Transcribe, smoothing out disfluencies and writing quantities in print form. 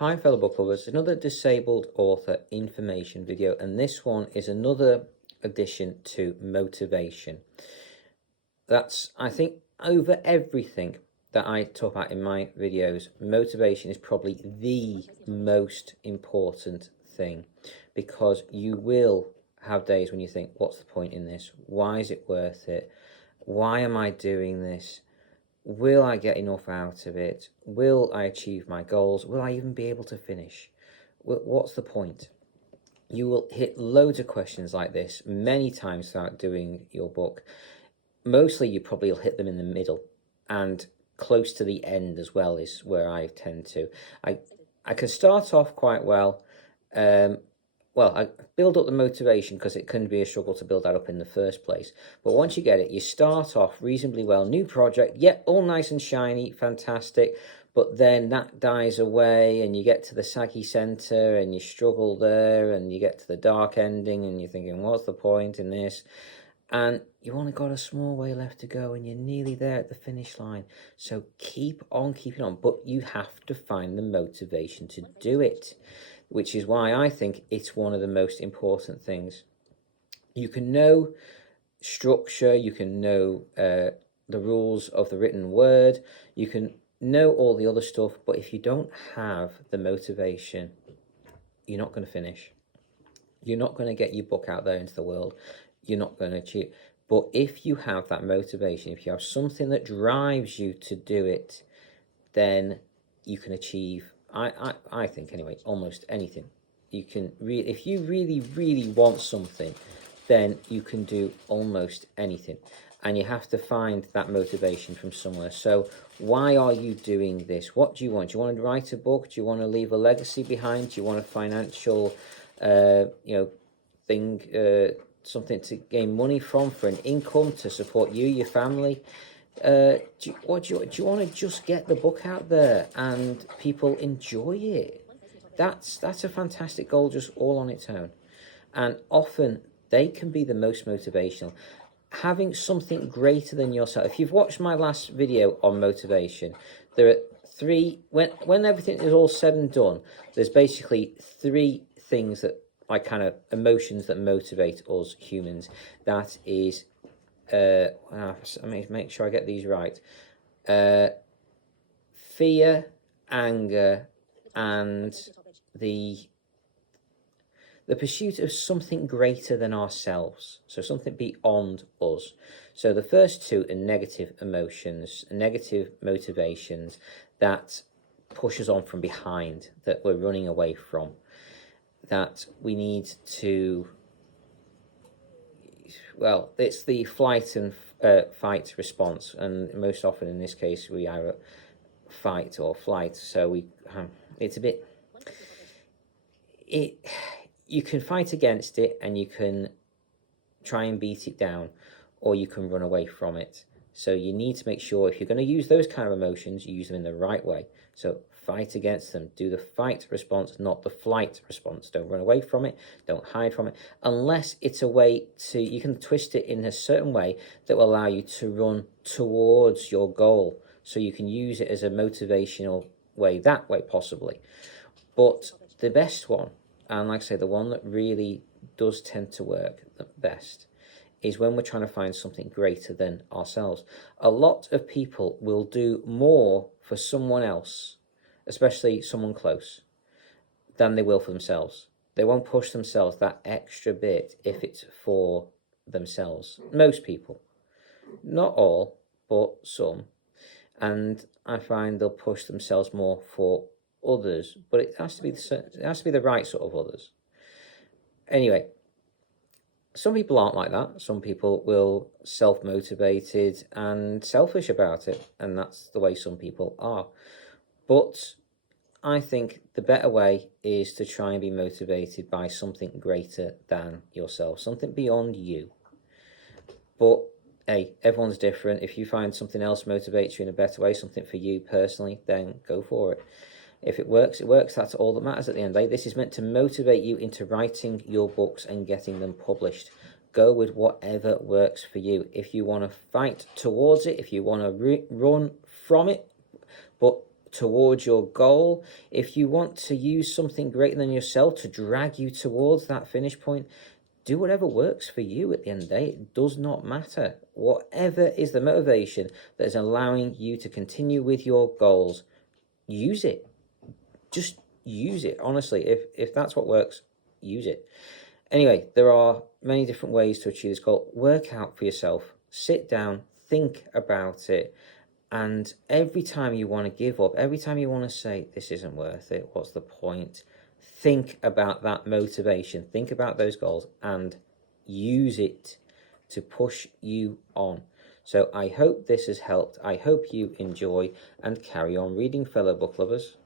Hi fellow book lovers, another disabled author information video, and this one is another addition to motivation. That's, I think, over everything that I talk about in my videos, motivation is probably the most important thing, because you will have days when you think, what's the point in this? Why is it worth it? Why am I doing this? Will I get enough out of it? Will I achieve my goals? Will I even be able to finish? What's the point? You will hit loads of questions like this many times throughout doing your book. Mostly you probably will hit them in the middle, and close to the end as well is where I tend to. I can start off quite well. I build up the motivation because it can be a struggle to build that up in the first place. But once you get it, you start off reasonably well. New project, yeah, all nice and shiny, fantastic. But then that dies away and you get to the saggy center and you struggle there and you get to the dark ending and you're thinking, what's the point in this? And you've only got a small way left to go and you're nearly there at the finish line. So keep on keeping on, but you have to find the motivation to do it, which is why I think it's one of the most important things. You can know structure, you can know the rules of the written word, you can know all the other stuff, but if you don't have the motivation, you're not going to finish. You're not going to get your book out there into the world. You're not going to achieve. But if you have that motivation, if you have something that drives you to do it, then you can achieve, I think anyway, almost anything. You can if you really want something, then you can do almost anything. And you have to find that motivation from somewhere. So why are you doing this? What do you want? Do you want to write a book? Do you want to leave a legacy behind? Do you want a financial thing, something to gain money from, for an income to support you, your family? Do you want to just get the book out there and people enjoy it? That's a fantastic goal just all on its own. And often they can be the most motivational. Having something greater than yourself. If you've watched my last video on motivation, there are three, when everything is all said and done, there's basically three things that, like, kind of emotions that motivate us humans. That is, let me make sure I get these right. Fear, anger, and the pursuit of something greater than ourselves, so something beyond us. So the first two are negative emotions, negative motivations that push us on from behind, that we're running away from, that we need to, well, it's the flight and fight response, and most often in this case we either fight or flight. So it's a bit, you can fight against it and you can try and beat it down, or you can run away from it. So you need to make sure, if you're going to use those kind of emotions, you use them in the right way. So fight against them. Do the fight response, not the flight response. Don't run away from it. Don't hide from it. Unless it's a way to, you can twist it in a certain way that will allow you to run towards your goal. So you can use it as a motivational way, that way possibly. But the best one, and like I say, the one that really does tend to work the best, is when we're trying to find something greater than ourselves. A lot of people will do more for someone else, especially someone close, than they will for themselves. They won't push themselves that extra bit if it's for themselves. Most people. Not all, but some. And I find they'll push themselves more for others, but it has to be the right sort of others. Anyway, some people aren't like that. Some people will self-motivated and selfish about it, and that's the way some people are. But I think the better way is to try and be motivated by something greater than yourself, something beyond you. But hey, everyone's different. If you find something else motivates you in a better way, something for you personally, then go for it. If it works, it works. That's all that matters at the end of the day. This is meant to motivate you into writing your books and getting them published. Go with whatever works for you. If you want to fight towards it, if you want to run from it, but towards your goal, if you want to use something greater than yourself to drag you towards that finish point, do whatever works for you at the end of the day. It does not matter. Whatever is the motivation that is allowing you to continue with your goals, use it. Just use it. Honestly, if that's what works, use it. Anyway, there are many different ways to achieve this goal. Work out for yourself. Sit down, think about it. And every time you want to give up, every time you want to say, this isn't worth it, what's the point? Think about that motivation. Think about those goals and use it to push you on. So I hope this has helped. I hope you enjoy and carry on reading, fellow book lovers.